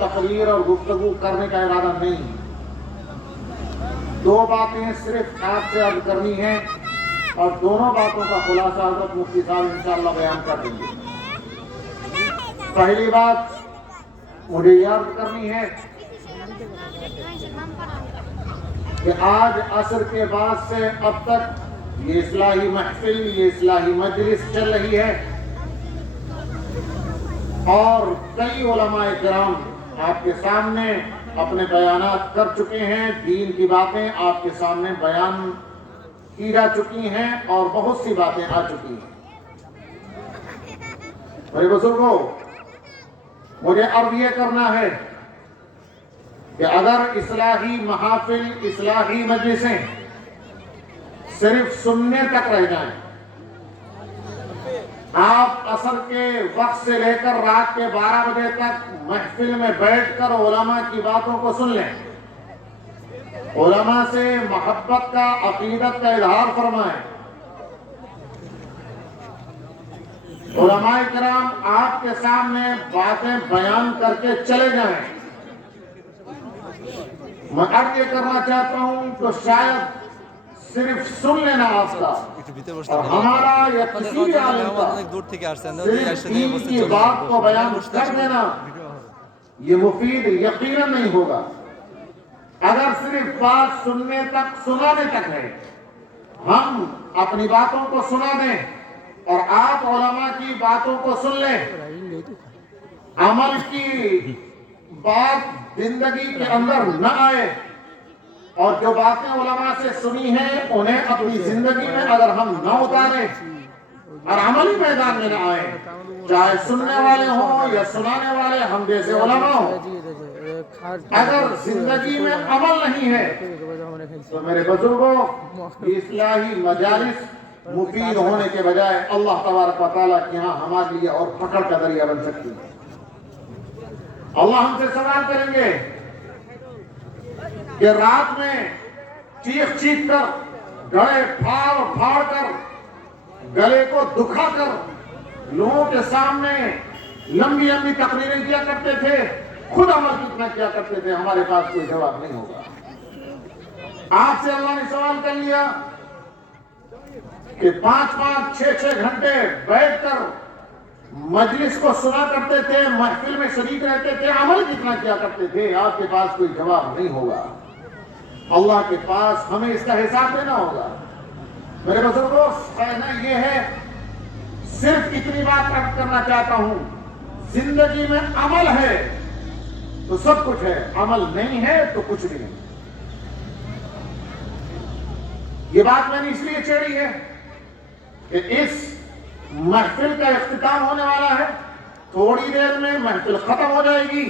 तकरीर और गुफ्तगू करने का इरादा नहीं है। दो बातें सिर्फ आपसे अर्ज करनी है और दोनों बातों का खुलासा हज़रत मुफ्ती साहब इंशाअल्लाह बयान कर देंगे। पहली बात मुझे याद करनी है कि आज असर के बाद से अब तक ये इस्लाही महफिल, ये इस्लाही मजलिस चल रही है और कई उलमाए किराम आपके सामने अपने बयानात कर चुके हैं, दीन की बातें आपके सामने बयान की जा चुकी हैं और बहुत सी बातें आ चुकी हैं। मेरे बुजुर्गों, मुझे अर्ज ये करना है कि अगर इस्लाही महाफिल, इस्लाही मजलिसें सिर्फ सुनने तक रह जाएं, आप असर के वक्त से लेकर रात के 12 बजे तक महफिल में बैठकर उलमा की बातों को सुन लें, उलमा से मोहब्बत का, अकीदत का इजहार फरमाएं, उलमाए किराम आपके सामने बातें बयान करके चले जाएं। मैं अब ये करना चाहता हूं तो शायद सिर्फ सुन लेना आपका और हमारा या किसी भी आलिम का सिर्फ दीन की बात को बयान कर देना ये मुफीद यकीनन नहीं होगा। अगर सिर्फ बात सुनने तक, सुनाने तक है, हम अपनी बातों को सुना दें और आप उलमा की बातों को सुन लें, अमल की बात जिंदगी के अंदर न आए और जो बातें उलमा से सुनी हैं उन्हें अपनी जिंदगी में अगर हम न उतारें और अमली मैदान में न आए, चाहे सुनने वाले हों या सुनाने वाले हम जैसे उलमा हों, अगर जिंदगी में अमल नहीं है तो मेरे बुजुर्गों, इस्लाही मजालिस मुफीद होने के बजाय अल्लाह तबारक व तआला के यहाँ हमारे लिए और फकर का दरिया बन सकती है। अल्लाह हमसे सवाल करेंगे कि रात में चीख चीख कर, गले फाड़ फाड़ कर, गले को दुखा कर लोगों के सामने लंबी लंबी तकरीरें किया करते थे, खुद अमल कितना किया करते थे, हमारे पास कोई जवाब नहीं होगा। आपसे अल्लाह ने सवाल कर लिया कि 5-5, 6-6 घंटे बैठकर मजलिस को सुना करते थे, महफिल में शरीक रहते थे, अमल कितना किया करते थे, आपके पास कोई जवाब नहीं होगा। अल्लाह के पास हमें इसका हिसाब देना होगा। मेरे बुजुर्गों, कहना यह है, सिर्फ इतनी बात अर्ज करना चाहता हूं, जिंदगी में अमल है तो सब कुछ है, अमल नहीं है तो कुछ भी नहीं। ये बात मैंने इसलिए छेड़ी है कि इस महफिल का इख्तिताम होने वाला है, थोड़ी देर में महफिल खत्म हो जाएगी।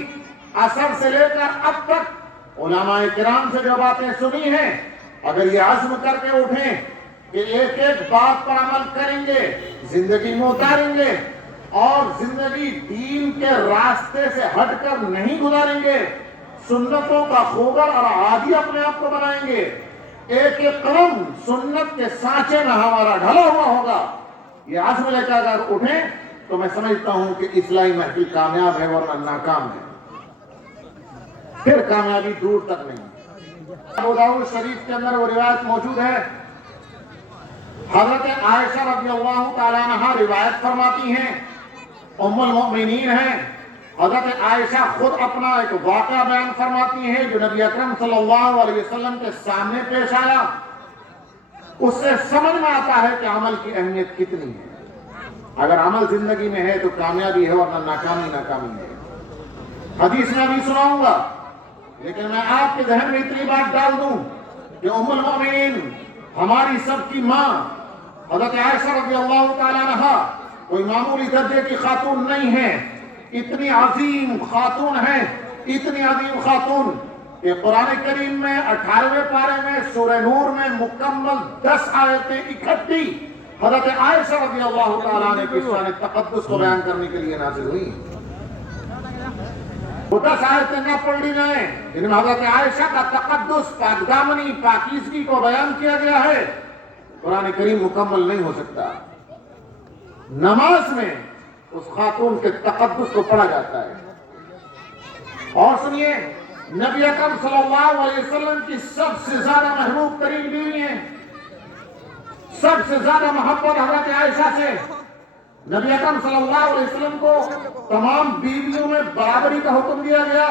असर से लेकर अब तक उलमाए किराम से जो बातें सुनी हैं, अगर ये आज़्म करके उठें कि एक एक बात पर अमल करेंगे, जिंदगी में उतारेंगे और जिंदगी दीन के रास्ते से हटकर नहीं गुजारेंगे, सुन्नतों का खोगर और आदी अपने आप को बनाएंगे, एक एक कदम सुन्नत के सांचे में हमारा ढला हुआ होगा, ये आज़्म लेकर अगर उठें तो मैं समझता हूं कि इस्लाही महफिल कामयाब है वरना नाकाम है, फिर कामयाबी दूर तक नहीं। अबू दाऊद शरीफ के अंदर वो रिवायत मौजूद है, हजरत आयशा रज़ियल्लाहु ताला अन्हा रिवायत फरमाती हैं, उम्मुल मोमिनीन हैं। हजरत आयशा खुद अपना एक वाक़या बयान फरमाती हैं जो नबी अकरम सल्लल्लाहु अलैहि वसल्लम के सामने पेश आया, उससे समझ में आता है कि अमल की अहमियत कितनी है। अगर अमल जिंदगी में है तो कामयाबी है वरना नाकामी नाकामी है। हदीस में अभी सुनाऊंगा, लेकिन मैं आपके ज़हन में इतनी बात डाल दूं कि उम्मुल मोमिनीन, हमारी सबकी माँ हज़रत आयशा रज़ियल्लाहु ताला अन्हा कोई मामूली दर्जे की खातून नहीं है, इतनी अजीम खातून है, इतनी अजीम खातून कि कुरान करीम में 18वें पारे में सूरह नूर में मुकम्मल 10 आयतें इकट्ठी हज़रत आयशा रज़ियल्लाहु ताला अन्हा की शान तक़द्दुस को बयान करने के लिए नाज़िल हुई। वो 10 आयतें न पढ़ी जाए जिनमें हज़रत आयशा का तक़द्दुस, पाकदामनी, पाकीज़गी को बयान किया गया है, कुरान करीम मुकम्मल नहीं हो सकता। नमाज में उस खातून के तक़द्दुस को पढ़ा जाता है। اور سنیے نبی اکرم صلی اللہ علیہ وسلم کی سب سے زیادہ محبوب ترین بیوی ہیں، سب سے زیادہ محبت حضرت عائشہ سے۔ نبی اکرم صلی اللہ علیہ وسلم کو تمام بیویوں میں برابری کا حکم دیا گیا،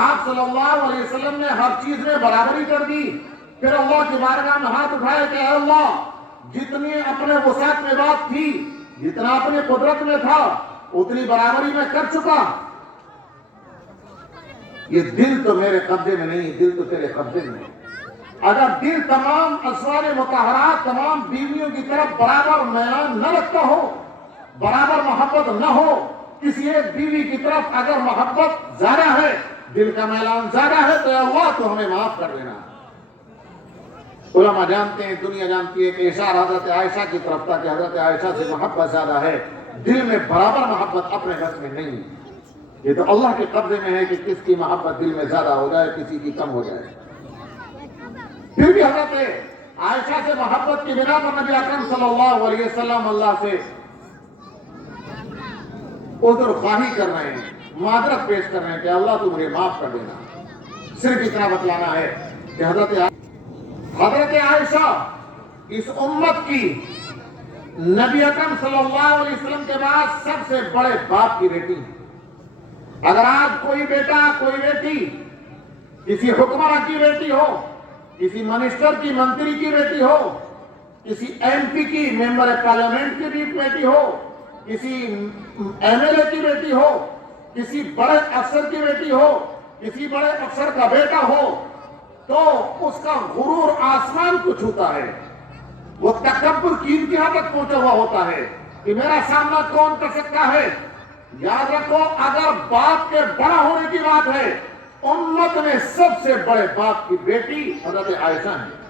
آپ صلی اللہ علیہ وسلم نے ہر چیز میں برابری کر دی۔ پھر اللہ کی بارگاہ میں ہاتھ اٹھائے کہ اے اللہ، جتنی اپنے وسعت میں بات تھی، جتنا اپنے قدرت میں تھا، اتنی برابری میں کر چکا، یہ دل تو میرے قبضے میں نہیں، دل تو تیرے قبضے میں ہے۔ اگر دل تمام ازواج مطہرات، تمام بیویوں کی طرف برابر میلان نہ رکھتا ہو، برابر محبت نہ ہو، کسی ایک بیوی کی طرف اگر محبت زیادہ ہے، دل کا میلان زیادہ ہے، تو اے اللہ تو ہمیں معاف کر دینا۔ علماء جانتے ہیں، دنیا جانتی ہے کہ اشارہ حضرت عائشہ کی طرف تھا کہ حضرت عائشہ سے محبت زیادہ ہے، دل میں برابر محبت اپنے بس میں نہیں۔ یہ تو اللہ کے قبضے میں ہے کہ کس کی محبت دل میں زیادہ ہو جائے، کسی کی کم ہو جائے۔ پھر بھی حضرت عائشہ سے محبت کی بنا پر نبی اکرم صلی اللہ علیہ وسلم اللہ سے عذر خواہی کر رہے ہیں، معذرت پیش کر رہے ہیں کہ اللہ تو مجھے معاف کر دینا۔ صرف اتنا بتلانا ہے کہ حضرت عائشہ اس امت کی نبی اکرم صلی اللہ علیہ وسلم کے بعد سب سے بڑے باپ کی بیٹی ہے۔ اگر آج کوئی بیٹا، کوئی بیٹی کسی حکمراں کی بیٹی ہو، کسی منسٹر کی، منتری کی بیٹی ہو، کسی ایم پی کی، ممبر پارلیمنٹ کی بیٹی ہو، کسی ایم ایل اے کی بیٹی ہو، کسی بڑے افسر کی بیٹی ہو، کسی بڑے افسر کا بیٹا ہو، تو اس کا غرور آسمان کو چھوتا ہے، وہ تکبر کی انتہا تک پہنچا ہوا ہوتا ہے کہ میرا سامنا کون کر سکتا ہے۔ یاد رکھو، اگر باپ کے بڑا ہونے کی بات ہے، امت میں سب سے بڑے باپ کی بیٹی حضرت عائشہ ہے۔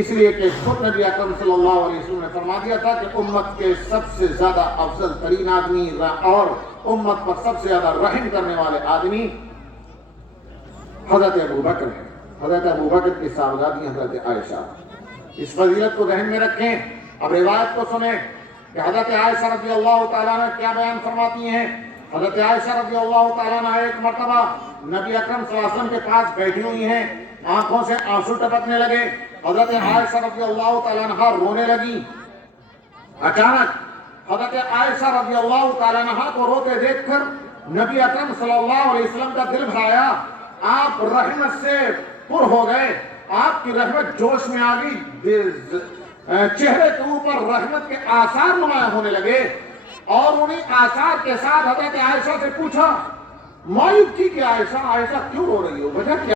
اس لیے کہ خود نبی اکرم صلی اللہ علیہ وسلم نے فرما دیا تھا کہ امت کے سب سے زیادہ افضل ترین آدمی اور امت پر سب سے زیادہ رحم کرنے والے آدمی حضرت ابوبکر ہیں۔ حضرت ابوبکر کی صاحبزادی حضرت عائشہ، اس فضیلت کو ذہن میں رکھیں۔ اب روایت کو سنیں کہ حضرت عائشہ رضی اللہ تعالیٰ عنہ کیا بیان فرماتی ہیں۔ حضرت عائشہ رضی اللہ تعالیٰ عنہ ایک مرتبہ نبی اکرم صلی اللہ علیہ وسلم کے پاس بیٹھی ہوئی ہیں، آنکھوں سے آنسو ٹپکنے لگے، حضرت عائشہ رضی اللہ تعالیٰ عنہ رونے لگی۔ اچانک حضرت عائشہ رضی اللہ تعالیٰ عنہ کو روتے دیکھ کر نبی اکرم صلی اللہ علیہ وسلم کا دل بھرایا، آپ رحمت سے پر ہو گئے، آپ کی رحمت جوش میں آ گئی، چہرے کے اوپر رحمت کے آثار نمایاں ہونے لگے، اور انہیں آثار کے ساتھ حضرت عائشہ سے پوچھا، مایوب کی کہ عائشہ کیوں رو رہی ہو، وجہ کیا؟